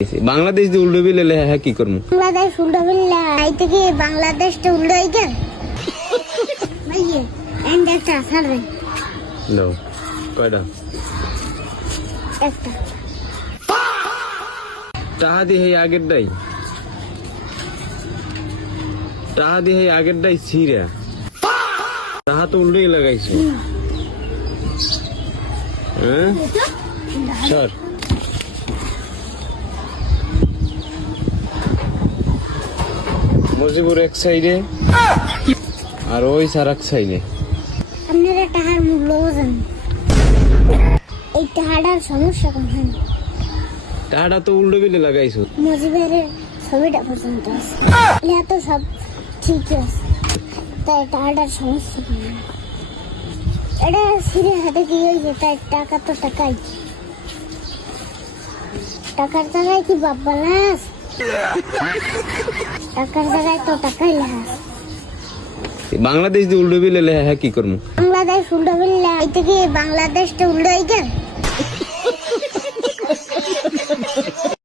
বাংলাদেশ যে উল্টো বিলে হ্যাঁ কি করবো? বাংলাদেশ উল্টো বিল্লা আই থেকে বাংলাদেশটা উল্টো হইছে ভাইয়ে এন্ড একটা ছাড়বেন লো কয়টা একটা টাহা দিয়ে আগের ডাই ছিঁড়া টাহা তো উল্টোই লাগাইছে হ্যাঁ স্যার মজিবুর এক সাইডে আর ওই সার এক সাইডে। আপনারা টাকার মূল্য বোঝেন, এই টাকাটার সমস্যা কোনখানে? টাহাটা তো উল্টো বিলে লাগাইছো। মজিবের ছবিটা পর্যন্ত আছে, এটা তো সব ঠিকই আছে, তাই টাকাটার সমস্যা কোনখানে? এটা সিরে হাতে কি হয়েছে? তাই টাকা তো টাকাই, টাকার জায়গায় কি বাবা লাস? টাকার জায়গায় তো টাকাই লাস। বাংলাদেশ যে উল্টো বিলে হ্যাঁ কি করবো? বাংলাদেশ উল্টো বিল্লা আই থেকে বাংলাদেশটা উল্টো হইছে